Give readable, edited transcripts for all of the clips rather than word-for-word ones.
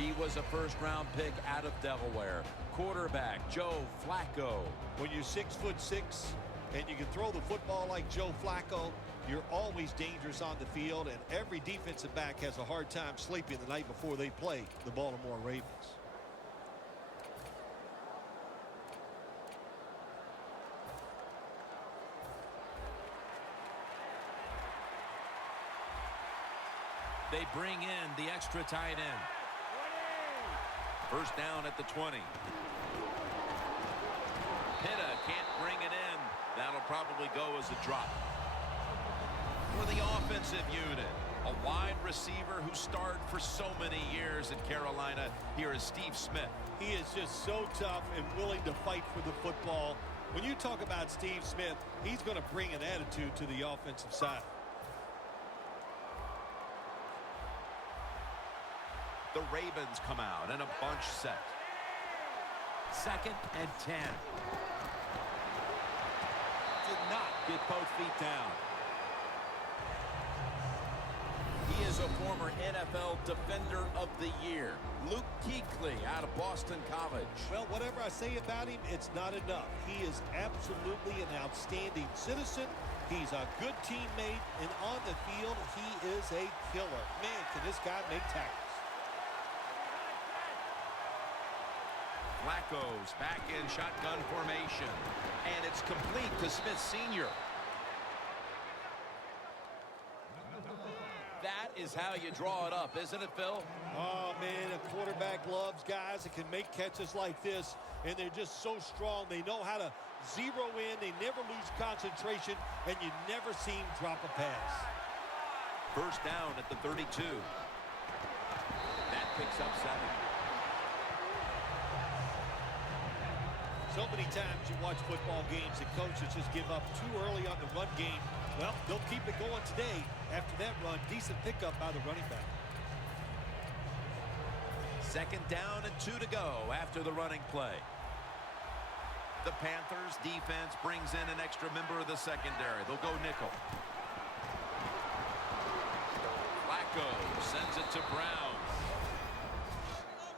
He was a first-round pick out of Delaware. Quarterback, Joe Flacco. When you're 6'6" and you can throw the football like Joe Flacco, you're always dangerous on the field, and every defensive back has a hard time sleeping the night before they play the Baltimore Ravens. They bring in the extra tight end. First down at the 20. Pitta can't bring it in. That'll probably go as a drop. For the offensive unit, a wide receiver who starred for so many years in Carolina, here is Steve Smith. He is just so tough and willing to fight for the football. When you talk about Steve Smith, he's going to bring an attitude to the offensive side. The Ravens come out in a bunch set. 2nd and 10. Did not get both feet down. He is a former NFL Defender of the Year, Luke Kuechly out of Boston College. Well, whatever I say about him, it's not enough. He is absolutely an outstanding citizen. He's a good teammate, and on the field, he is a killer. Man, can this guy make tackles. Flacco's back in shotgun formation, and it's complete to Smith Sr. That is how you draw it up, isn't it, Phil? Oh, man, a quarterback loves guys that can make catches like this, and they're just so strong. They know how to zero in. They never lose concentration, and you never see him drop a pass. First down at the 32. That picks up 7. So many times you watch football games and coaches just give up too early on the run game. Well, they'll keep it going today. After that run, decent pickup by the running back. 2nd down and 2 to go after the running play. The Panthers defense brings in an extra member of the secondary. They'll go nickel. Flacco sends it to Brown.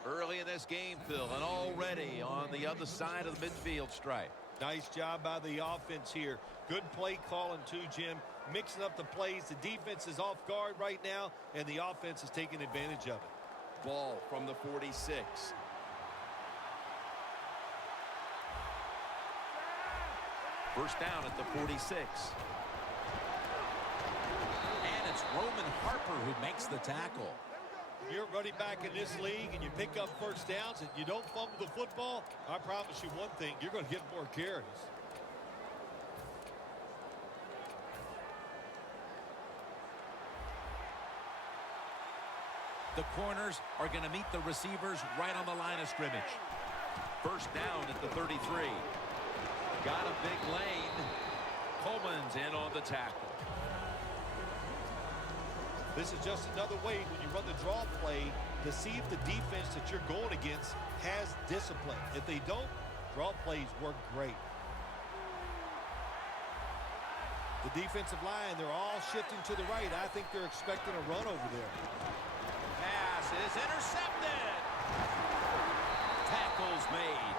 Early in this game, Phil, and already on the other side of the midfield stripe. Nice job by the offense here. Good play calling too, Jim. Mixing up the plays. The defense is off guard right now, and the offense is taking advantage of it. Ball from the 46. First down at the 46. And it's Roman Harper who makes the tackle. You're running back in this league and you pick up first downs and you don't fumble the football, I promise you one thing, you're going to get more carries. The corners are going to meet the receivers right on the line of scrimmage. First down at the 33. Got a big lane. Coleman's in on the tackle. This is just another way when you run the draw play to see if the defense that you're going against has discipline. If they don't, draw plays work great. The defensive line, they're all shifting to the right. I think they're expecting a run over there. Pass is intercepted. Tackles made.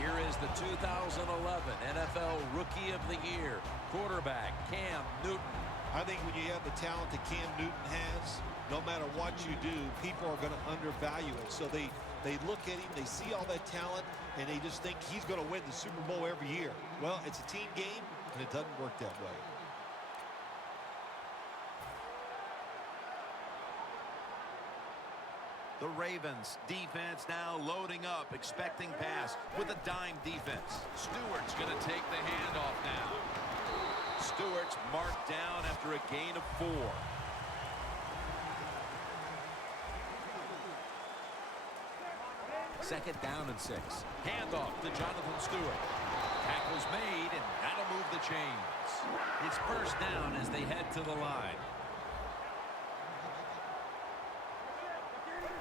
Here is the 2011 NFL Rookie of the Year, quarterback Cam Newton. I think when you have the talent that Cam Newton has, no matter what you do, people are going to undervalue it. So they look at him, they see all that talent, and they just think he's going to win the Super Bowl every year. Well, it's a team game, and it doesn't work that way. The Ravens defense now loading up, expecting pass with a dime defense. Stewart's going to take the handoff now. Stewart's marked down after a gain of 4. Second down and 6. Handoff to Jonathan Stewart. Tackle's made, and that'll move the chains. It's first down as they head to the line.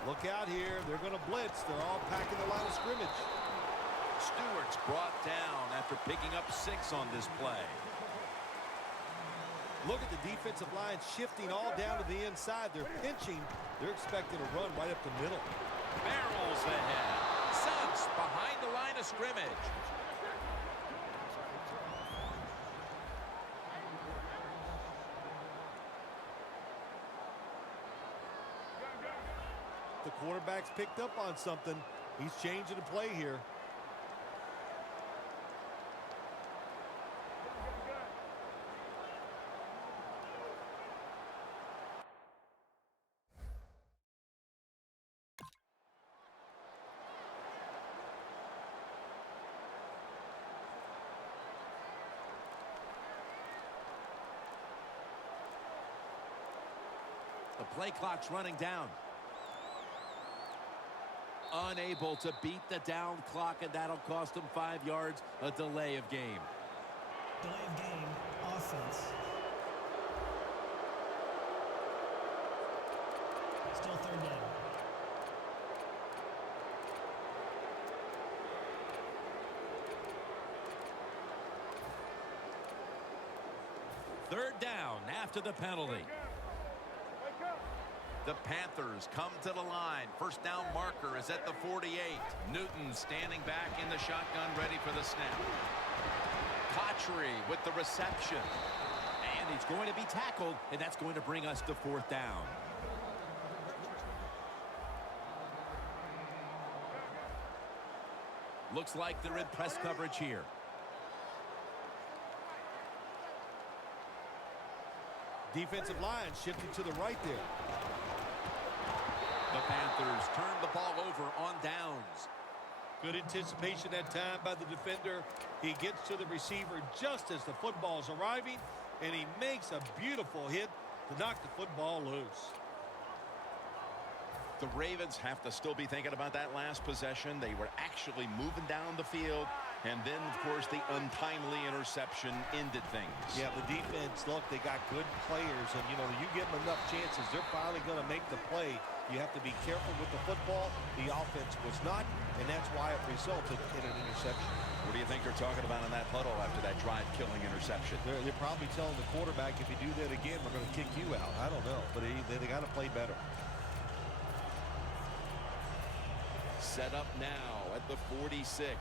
Look out here. They're going to blitz. They're all packing the line of scrimmage. Stewart's brought down after picking up 6 on this play. Look at the defensive line shifting all down to the inside. They're pinching. They're expecting a run right up the middle. Barrels ahead. Subs behind the line of scrimmage. The quarterback's picked up on something. He's changing the play here. The play clock's running down. Unable to beat the down clock, and that'll cost them 5 yards, a delay of game. Delay of game, offense. Still third down. Third down after the penalty. The Panthers come to the line. First down marker is at the 48. Newton standing back in the shotgun, ready for the snap. Hectorir with the reception. And he's going to be tackled, and that's going to bring us to fourth down. Looks like they're in press coverage here. Defensive line shifting to the right there. The Panthers turn the ball over on downs. Good anticipation that time by the defender. He gets to the receiver just as the football's arriving, and he makes a beautiful hit to knock the football loose. The Ravens have to still be thinking about that last possession. They were actually moving down the field, and then, of course, the untimely interception ended things. Yeah, the defense, look, they got good players, and, you know, you give them enough chances, they're finally going to make the play. You have to be careful with the football. The offense was not, and that's why it resulted in an interception. What do you think they're talking about in that huddle after that drive-killing interception? They're probably telling the quarterback, if you do that again, we're going to kick you out. I don't know, but they got to play better. Set up now at the 46.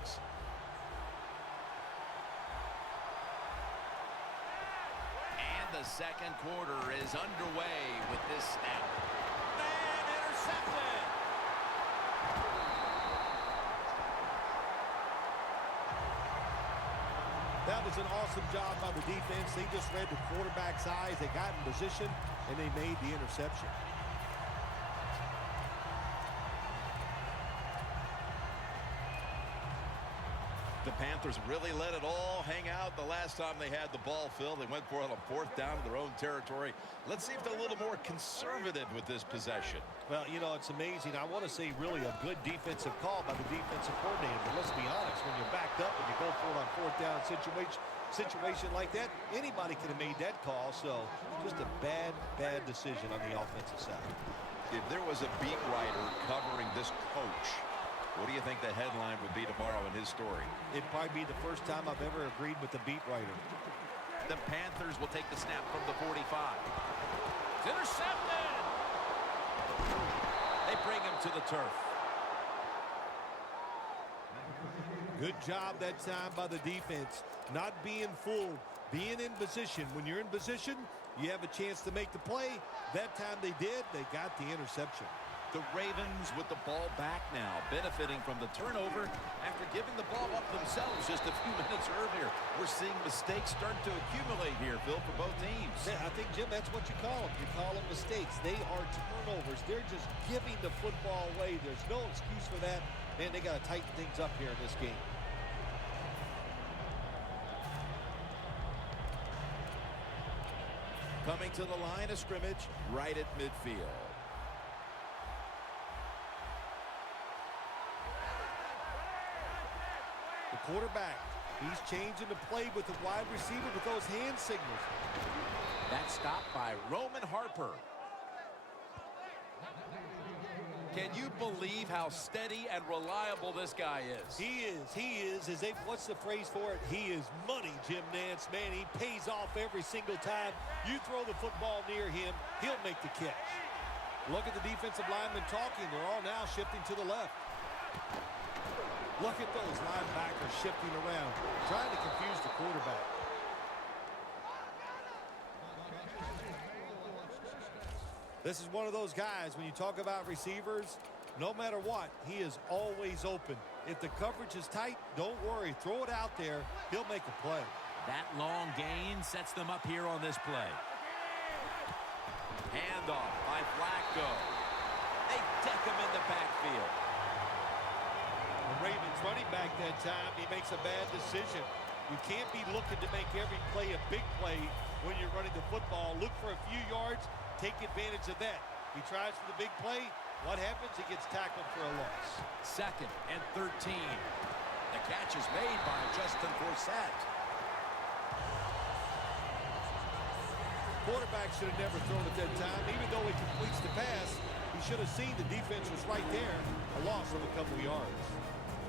And the second quarter is underway with this snap. And intercepted! That was an awesome job by the defense. They just read the quarterback's eyes. They got in position, and they made the interception. The Panthers really let it all hang out the last time they had the ball filled. They went for it on a fourth down in their own territory. Let's see if they're a little more conservative with this possession. Well, you know, it's amazing. I want to say really a good defensive call by the defensive coordinator. But let's be honest, when you're backed up and you go for it on fourth down situation like that, anybody could have made that call. So just a bad decision on the offensive side. If there was a beat writer covering this coach, what do you think the headline would be tomorrow in his story? It'd probably be the first time I've ever agreed with the beat writer. The Panthers will take the snap from the 45. It's intercepted! They bring him to the turf. Good job that time by the defense. Not being fooled, being in position. When you're in position, you have a chance to make the play. That time they did. They got the interception. The Ravens with the ball back now, benefiting from the turnover after giving the ball up themselves just a few minutes earlier. We're seeing mistakes start to accumulate here, Phil, for both teams. Yeah, I think, Jim, that's what you call them. You call them mistakes. They are turnovers. They're just giving the football away. There's no excuse for that. Man, they got to tighten things up here in this game. Coming to the line of scrimmage, right at midfield. The quarterback, he's changing the play with the wide receiver with those hand signals. That stopped by Roman Harper. Can you believe how steady and reliable this guy is? He is. What's the phrase for it? He is money, Jim Nance. Man, he pays off every single time. You throw the football near him, he'll make the catch. Look at the defensive linemen talking. They're all now shifting to the left. Look at those linebackers shifting around, trying to confuse the quarterback. This is one of those guys, when you talk about receivers, no matter what, he is always open. If the coverage is tight, don't worry. Throw it out there. He'll make a play. That long gain sets them up here on this play. Handoff by Flacco. They deck him in the backfield. The Ravens running back that time, he makes a bad decision. You can't be looking to make every play a big play when you're running the football. Look for a few yards. Take advantage of that. He tries for the big play. What happens? He gets tackled for a loss. 2nd and 13. The catch is made by Justin Forsett. Quarterback should have never thrown at that time. Even though he completes the pass, he should have seen the defense was right there. A loss of a couple yards.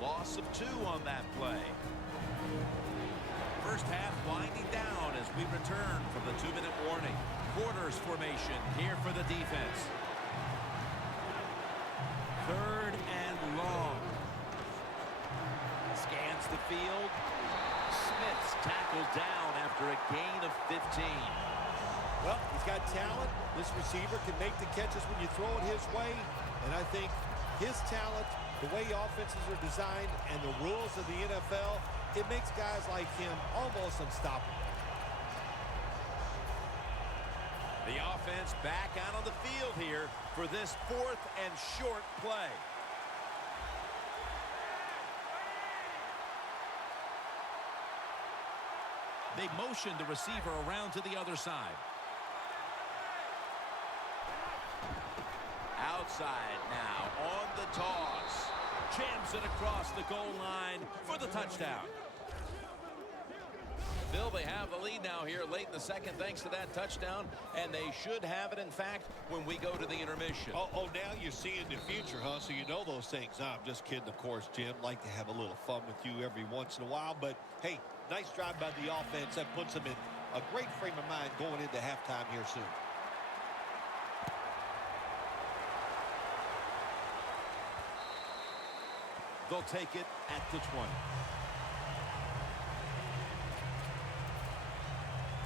Loss of 2 on that play. First half winding down as we return from the 2-minute warning. Quarters formation here for the defense. 3rd and long. Scans the field. Smith's tackled down after a gain of 15. Well, he's got talent. This receiver can make the catches when you throw it his way. And I think his talent, the way offenses are designed, and the rules of the NFL, it makes guys like him almost unstoppable. The offense back out on the field here for this 4th and short play. They motion the receiver around to the other side. Outside now on the toss. Jams it across the goal line for the touchdown. Bill, they have the lead now here late in the 2nd thanks to that touchdown, and they should have it, in fact, when we go to the intermission. Oh, now you're seeing the future, huh? So you know those things. I'm just kidding, of course, Jim. Like to have a little fun with you every once in a while. But, hey, nice drive by the offense. That puts them in a great frame of mind going into halftime here soon. They'll take it at the 20.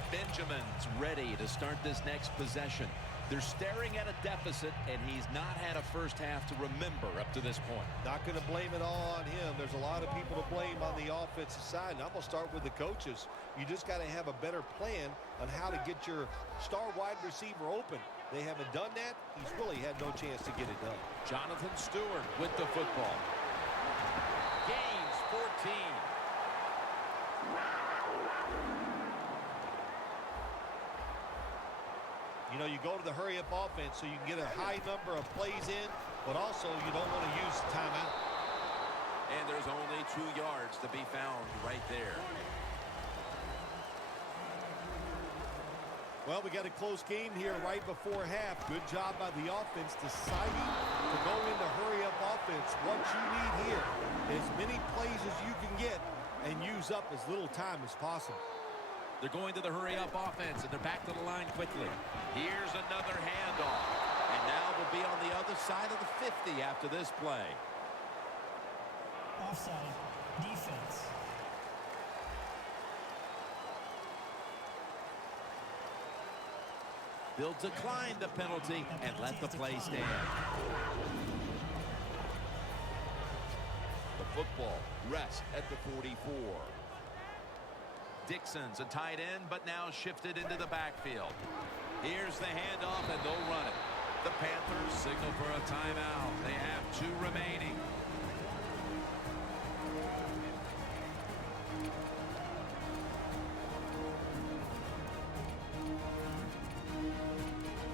Benjamin's ready to start this next possession. They're staring at a deficit, and he's not had a first half to remember up to this point. Not going to blame it all on him. There's a lot of people to blame on the offensive side, and I'm going to start with the coaches. You just got to have a better plan on how to get your star wide receiver open. They haven't done that. He's really had no chance to get it done. Jonathan Stewart with the football. Gains 14. You know, you go to the hurry-up offense so you can get a high number of plays in, but also you don't want to use timeout. And there's only 2 yards to be found right there. Well, we got a close game here right before half. Good job by the offense deciding to go into hurry-up offense. What you need here, as many plays as you can get and use up as little time as possible. They're going to the hurry-up offense, and they're back to the line quickly. Here's another handoff. And now they'll be on the other side of the 50 after this play. Offside. Defense. They'll decline the penalty and let the play stand. The football rests at the 44. Dixon's a tight end, but now shifted into the backfield. Here's the handoff, and they'll run it. The Panthers signal for a timeout. They have 2 remaining.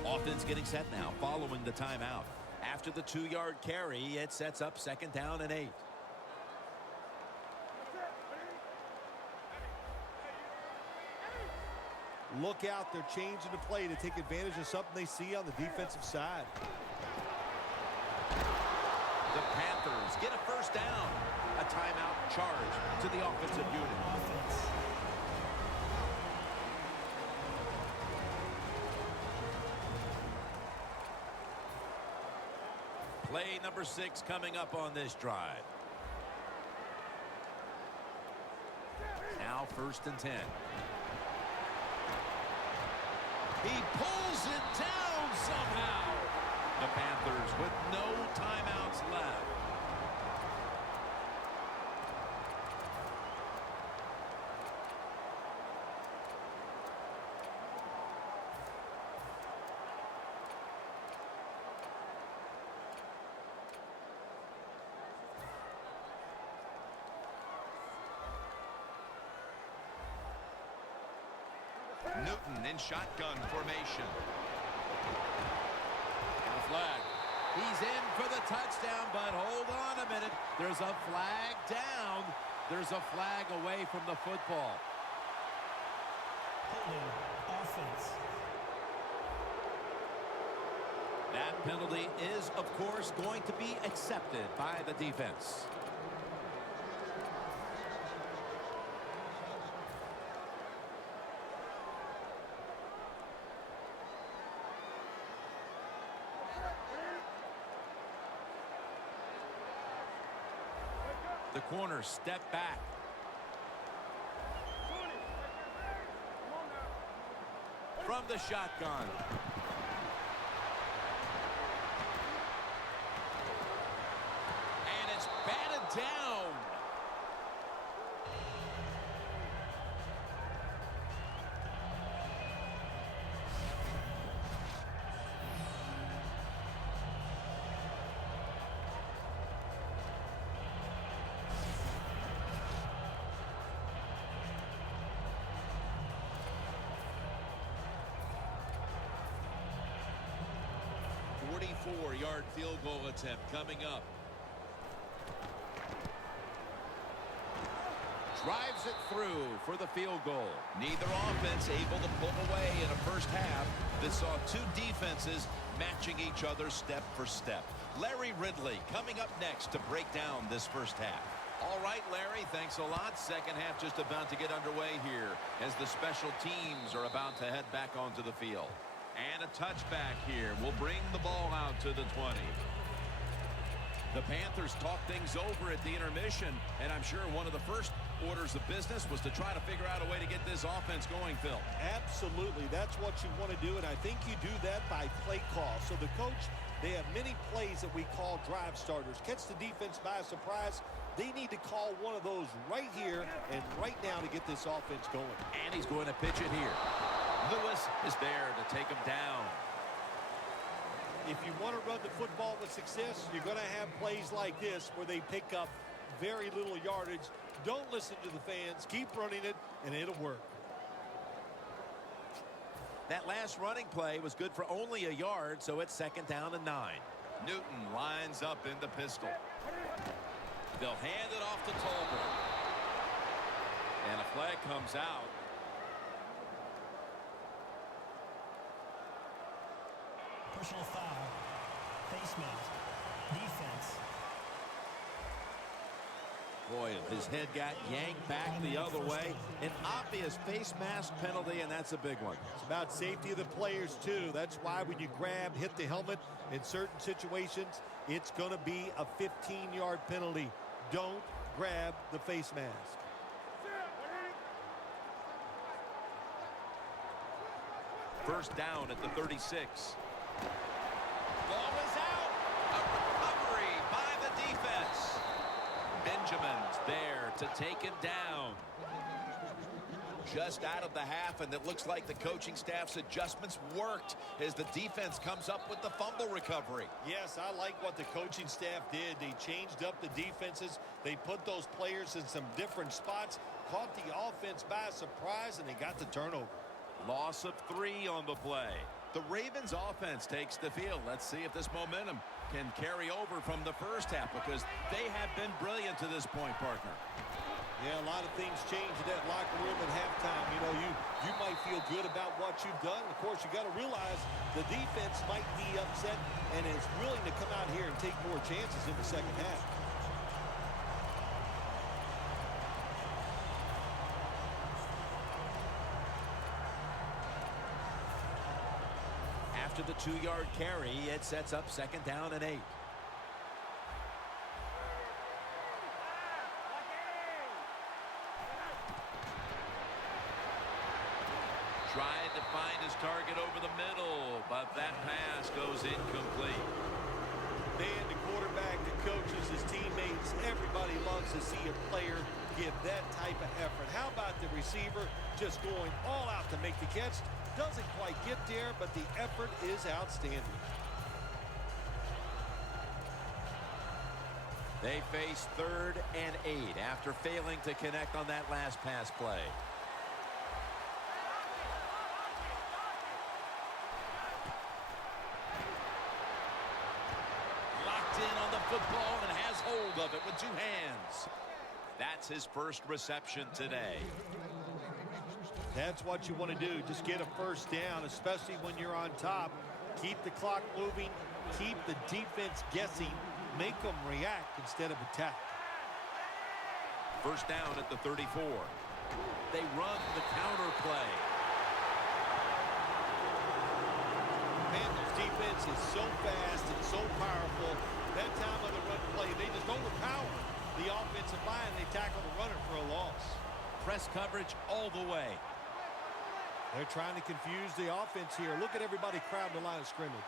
Offense getting set now following the timeout. After the 2-yard carry, it sets up 2nd down and 8. Look out, they're changing the play to take advantage of something they see on the defensive side. The Panthers get a first down. A timeout charge to the offensive unit. Offense. Play number 6 coming up on this drive. Now 1st and 10. He pulls it down somehow. The Panthers with no timeouts left. Newton in shotgun formation. And a flag. He's in for the touchdown, but hold on a minute. There's a flag down. There's a flag away from the football. Holding. Offense. That penalty is, of course, going to be accepted by the defense. The corner step back. From the shotgun. And it's batted down. Yard field goal attempt coming up. Drives it through for the field goal. Neither offense able to pull away in a first half that saw two defenses matching each other step for step. Larry Ridley coming up next to break down this first half. All right, Larry, thanks a lot. Second half just about to get underway here as the special teams are about to head back onto the field. And a touchback here will bring the ball out to the 20. The Panthers talked things over at the intermission, and I'm sure one of the first orders of business was to try to figure out a way to get this offense going, Phil. Absolutely. That's what you want to do, and I think you do that by play call. So the coach, they have many plays that we call drive starters. Catch the defense by surprise. They need to call one of those right here and right now to get this offense going. And he's going to pitch it here. Lewis is there to take him down. If you want to run the football with success, you're going to have plays like this where they pick up very little yardage. Don't listen to the fans. Keep running it, and it'll work. That last running play was good for only a yard, so it's 2nd down and 9. Newton lines up in the pistol. They'll hand it off to Tolbert. And a flag comes out. Personal foul. Face mask. Defense. Boy, his head got yanked back the other way. An obvious face mask penalty, and that's a big one. It's about safety of the players, too. That's why when you grab, hit the helmet in certain situations, it's going to be a 15-yard penalty. Don't grab the face mask. First down at the 36. Ball is out. A recovery by the defense. Benjamin's there to take him down. Just out of the half, and it looks like the coaching staff's adjustments worked as the defense comes up with the fumble recovery. Yes, I like what the coaching staff did. They changed up the defenses. They put those players in some different spots, caught the offense by surprise, and they got the turnover. Loss of 3 on the play. The Ravens offense takes the field. Let's see if this momentum can carry over from the first half, because they have been brilliant to this point, partner. Yeah, a lot of things change in that locker room at halftime. You know, you might feel good about what you've done. Of course, you got to realize the defense might be upset and is willing to come out here and take more chances in the second half. After the 2-yard carry, it sets up 2nd down and 8. Tried to find his target over the middle, but that pass goes incomplete. Man, the quarterback, the coaches, his teammates, everybody loves to see a player give that type of effort. How about the receiver just going all out to make the catch? Doesn't quite get there, but the effort is outstanding. They face 3rd and 8 after failing to connect on that last pass play. Locked in on the football and has hold of it with 2 hands. That's his first reception today. That's what you want to do. Just get a first down, especially when you're on top. Keep the clock moving. Keep the defense guessing. Make them react instead of attack. First down at the 34. They run the counter play. Panthers defense is so fast and so powerful. That time of the run play, they just overpower the offensive line. They tackle the runner for a loss. Press coverage all the way. They're trying to confuse the offense here. Look at everybody crowding the line of scrimmage.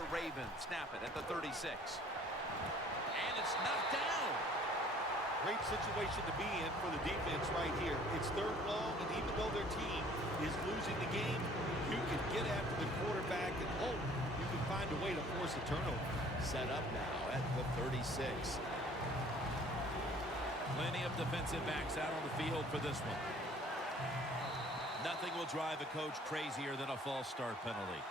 The Ravens snap it at the 36. And it's knocked down. Great situation to be in for the defense right here. It's 3rd long, and even though their team is losing the game, you can get after the quarterback and hope you can find a way to force a turnover. Set up now at the 36. Plenty of defensive backs out on the field for this one. Nothing will drive a coach crazier than a false start penalty.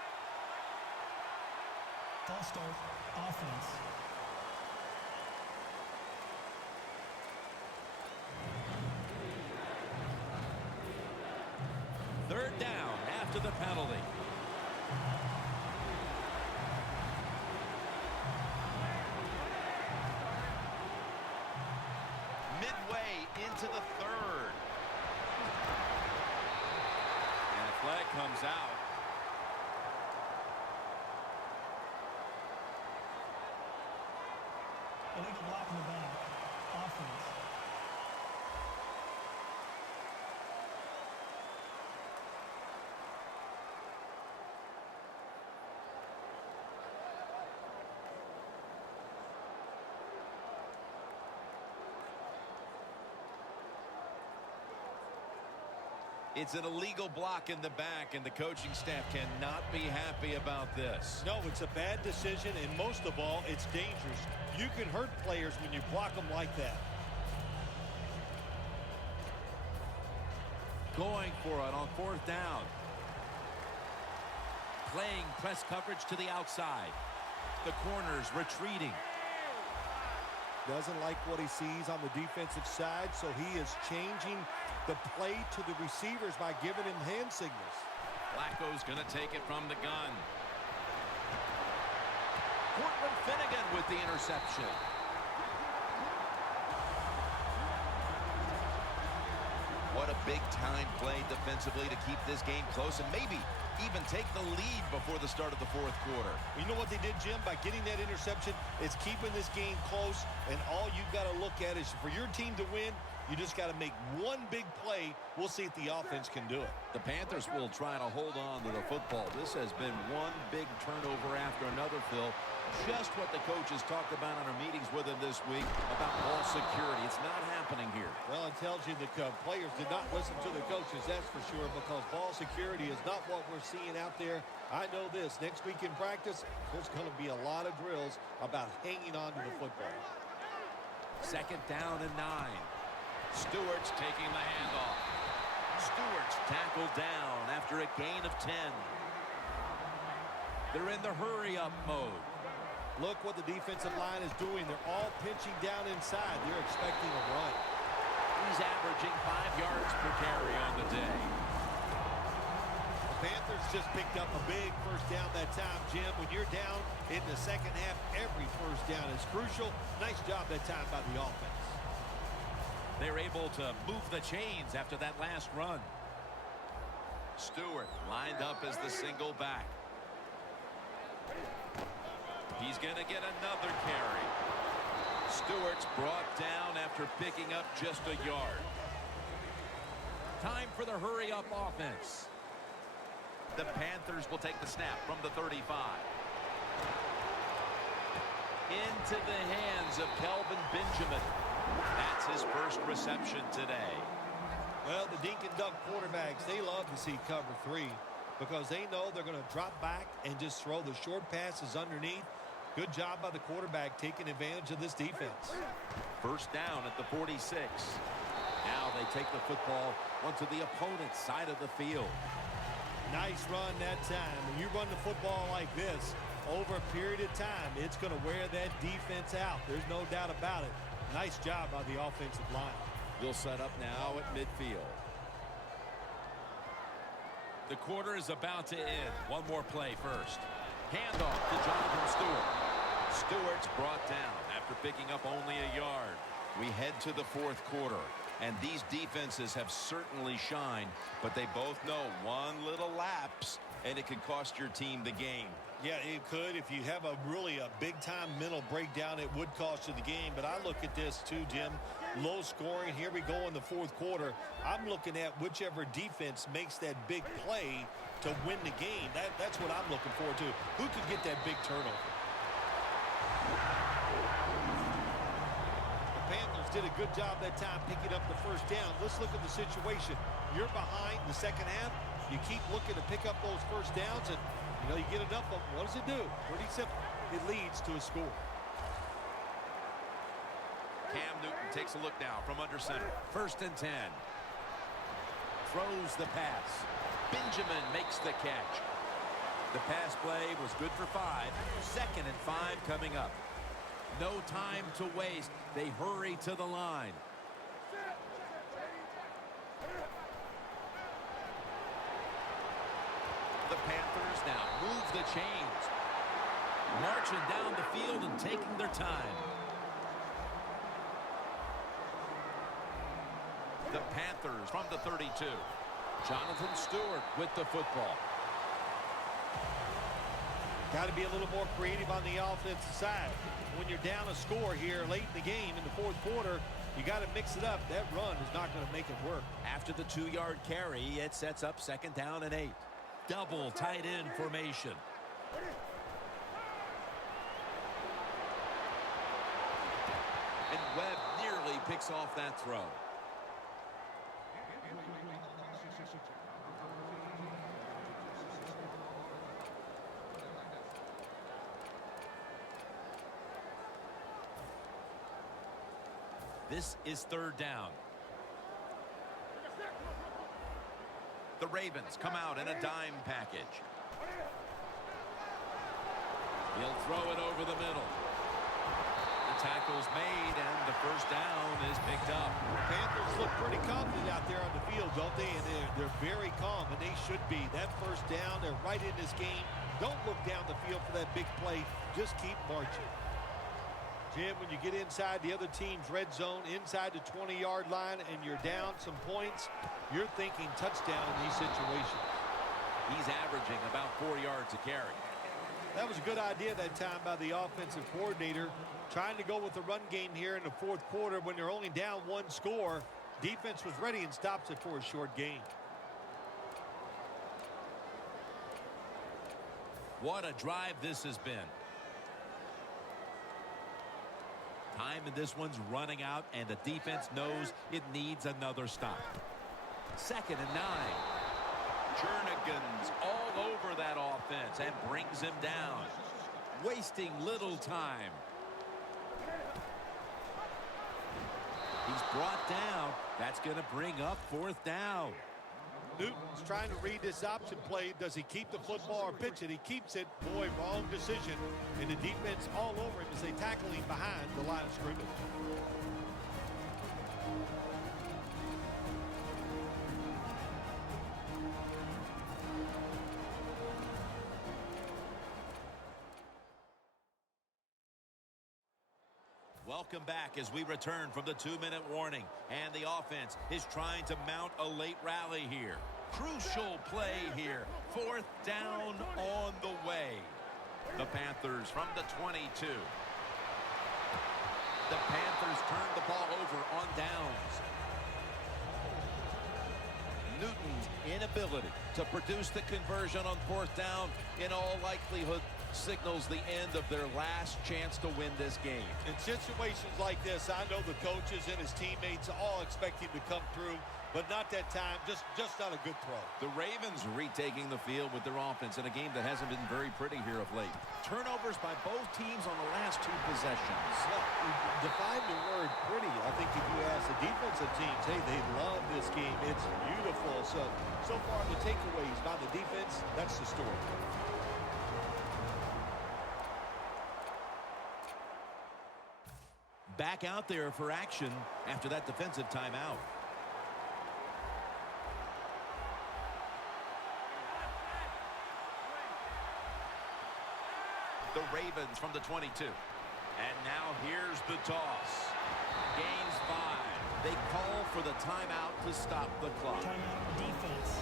False start, offense. Third down after the penalty. Midway into the 3rd. And a flag comes out. Illegal block in the back. Offense. It's an illegal block in the back, and the coaching staff cannot be happy about this. No, it's a bad decision, and most of all, it's dangerous. You can hurt players when you block them like that. Going for it on 4th down. Playing press coverage to the outside. The corners retreating. Doesn't like what he sees on the defensive side, so he is changing the play to the receivers by giving him hand signals. Flacco's going to take it from the gun. Cortland Finnegan with the interception. What a big-time play defensively to keep this game close and maybe even take the lead before the start of the 4th quarter. You know what they did, Jim? By getting that interception, it's keeping this game close, and all you got to look at is for your team to win, you just got to make one big play. We'll see if the offense can do it. The Panthers will try to hold on to the football. This has been one big turnover after another, Phil. Just what the coaches talked about in our meetings with him this week about ball security. It's not happening here. Well, it tells you the players did not listen to the coaches, that's for sure, because ball security is not what we're seeing out there. I know this. Next week in practice, there's going to be a lot of drills about hanging on to the football. 2nd down and 9. Stewart's taking the handoff. Stewart's tackled down after a gain of 10. They're in the hurry-up mode. Look what the defensive line is doing. They're all pinching down inside. They're expecting a run. He's averaging 5 yards per carry on the day. The Panthers just picked up a big first down that time, Jim. When you're down in the second half, every first down is crucial. Nice job that time by the offense. They're able to move the chains after that last run. Stewart lined up as the single back. He's going to get another carry. Stewart's brought down after picking up just a yard. Time for the hurry-up offense. The Panthers will take the snap from the 35. Into the hands of Kelvin Benjamin. That's his first reception today. Well, the Dink and Dunk quarterbacks, they love to see cover 3 because they know they're going to drop back and just throw the short passes underneath. Good job by the quarterback taking advantage of this defense. First down at the 46. Now they take the football onto the opponent's side of the field. Nice run that time. When you run the football like this over a period of time, it's going to wear that defense out. There's no doubt about it. Nice job by the offensive line. We'll set up now at midfield. The quarter is about to end. One more play first. Handoff to Jonathan Stewart. Stewart's brought down after picking up only a yard. We head to the fourth quarter, and these defenses have certainly shined, but they both know one little lapse, and it could cost your team the game. Yeah, it could. If you have a big-time mental breakdown, it would cost you the game. But I look at this too, Jim. Low scoring. Here we go in the fourth quarter. I'm looking at whichever defense makes that big play to win the game. That's what I'm looking forward to. Who could get that big turnover? The Panthers did a good job that time picking up the first down. Let's look at the situation. You're behind the second half. You keep looking to pick up those first downs, and you get enough of them. What does it do? Pretty simple. It leads to a score. Cam Newton takes a look now from under center. First and 10. Throws the pass. Benjamin makes the catch. The pass play was good for 5. Second and 5 coming up. No time to waste. They hurry to the line. The Panthers now move the chains. Marching down the field and taking their time. The Panthers from the 32. Jonathan Stewart with the football. Got to be a little more creative on the offensive side. When you're down a score here late in the game in the fourth quarter, you got to mix it up. That run is not going to make it work. After the 2-yard carry, it sets up second down and 8. Double tight end formation. And Webb nearly picks off that throw. This is third down. The Ravens come out in a dime package. He'll throw it over the middle. The tackle's made, and the first down is picked up. The Panthers look pretty confident out there on the field, don't they? And they're very calm, and they should be. That first down, they're right in this game. Don't look down the field for that big play. Just keep marching. Jim, when you get inside the other team's red zone, inside the 20-yard line, and you're down some points, you're thinking touchdown in these situations. He's averaging about 4 yards a carry. That was a good idea that time by the offensive coordinator, trying to go with the run game here in the fourth quarter when they're only down 1 score. Defense was ready and stops it for a short gain. What a drive this has been. Time in this one's running out, and the defense knows it needs another stop. Second and 9. Jernigan's all over that offense and brings him down. Wasting little time. He's brought down. That's going to bring up fourth down. Newton's trying to read this option play. Does he keep the football or pitch it? He keeps it. Boy, wrong decision. And the defense all over him as they tackle him behind the line of scrimmage. Welcome back as we return from the 2-minute warning. And the offense is trying to mount a late rally here. Crucial play here. 4th down on the way. The Panthers from the 22. The Panthers turn the ball over on downs. Newton's inability to produce the conversion on 4th down in all likelihood signals the end of their last chance to win this game. In situations like this, I know the coaches and his teammates all expect him to come through, but not that time. Just not a good throw. The Ravens retaking the field with their offense in a game that hasn't been very pretty here of late. Turnovers by both teams on the last 2 possessions. Well, define the word pretty. I think if you ask the defensive teams, hey, they love this game. It's beautiful. So far the takeaways by the defense, that's the story. Back out there for action after that defensive timeout. The Ravens from the 22. And now here's the toss. Gains 5. They call for the timeout to stop the clock. Timeout defense.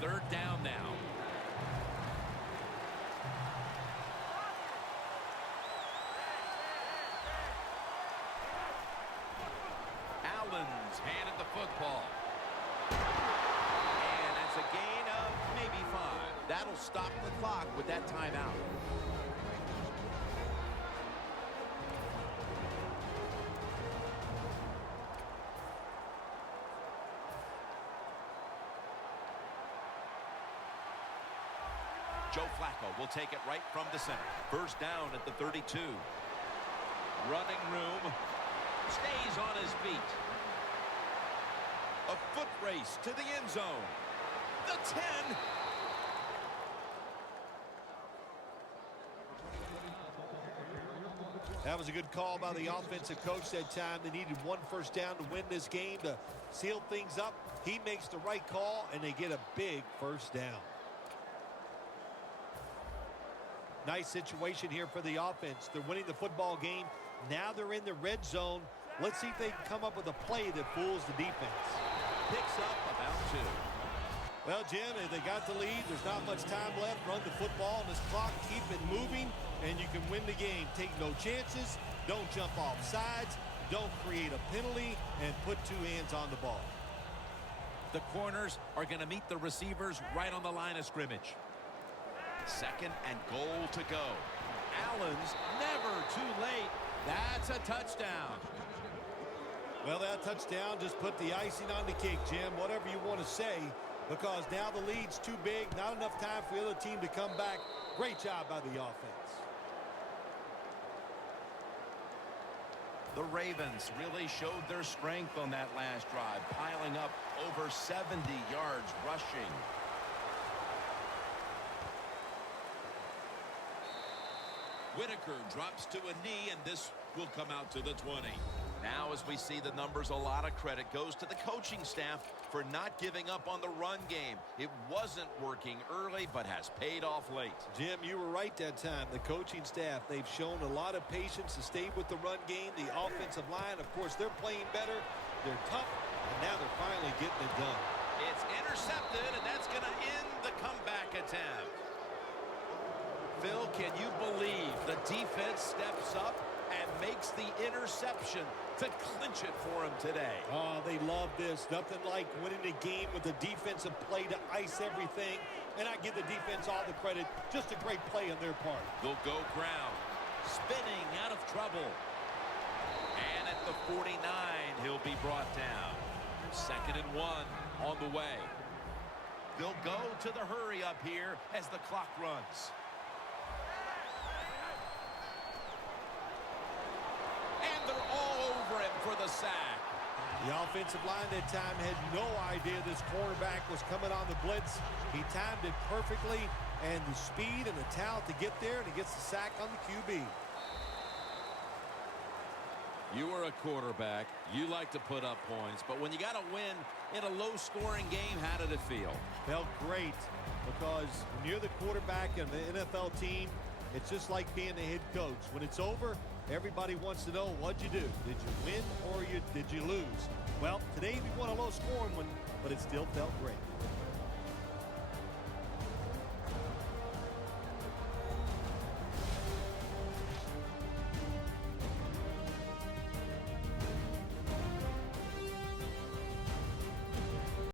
Third down now. Allen's handed the football. And that's a gain of maybe 5. That'll stop the clock with that timeout. Joe Flacco will take it right from the center. First down at the 32. Running room. Stays on his feet. A foot race to the end zone. The 10. That was a good call by the offensive coach that time. They needed 1 first down to win this game to seal things up. He makes the right call, and they get a big first down. Nice situation here for the offense. They're winning the football game. Now they're in the red zone. Let's see if they can come up with a play that fools the defense. Picks up about 2. Well, Jim, if they got the lead, there's not much time left. Run the football on this clock. Keep it moving, and you can win the game. Take no chances. Don't jump off sides. Don't create a penalty, and put 2 hands on the ball. The corners are going to meet the receivers right on the line of scrimmage. 2nd and goal to go. Allen's never too late. That's a touchdown. Well, that touchdown just put the icing on the cake, Jim, whatever you want to say, because now the lead's too big, not enough time for the other team to come back. Great job by the offense. The Ravens really showed their strength on that last drive, piling up over 70 yards rushing. Whitaker drops to a knee, and this will come out to the 20. Now, as we see the numbers, a lot of credit goes to the coaching staff for not giving up on the run game. It wasn't working early, but has paid off late. Jim, you were right that time. The coaching staff, they've shown a lot of patience to stay with the run game. The offensive line, of course, they're playing better. They're tough, and now they're finally getting it done. It's intercepted, and that's going to end the comeback attempt. Phil, can you believe the defense steps up and makes the interception to clinch it for him today? Oh, they love this. Nothing like winning a game with a defensive play to ice everything. And I give the defense all the credit. Just a great play on their part. They'll go ground. Spinning out of trouble. And at the 49, he'll be brought down. 2nd and 1 on the way. They'll go to the hurry up here as the clock runs. And they're all over him for the sack. The offensive line that time had no idea this cornerback was coming on the blitz. He timed it perfectly, and the speed and the talent to get there, and he gets the sack on the QB. You were a quarterback. You like to put up points. But when you got to win in a low-scoring game, how did it feel? Felt great, because when you're the quarterback of the NFL team, it's just like being the head coach. When it's over, everybody wants to know, what'd you do? Did you win or did you lose? Well, today we won a low-scoring one, but it still felt great.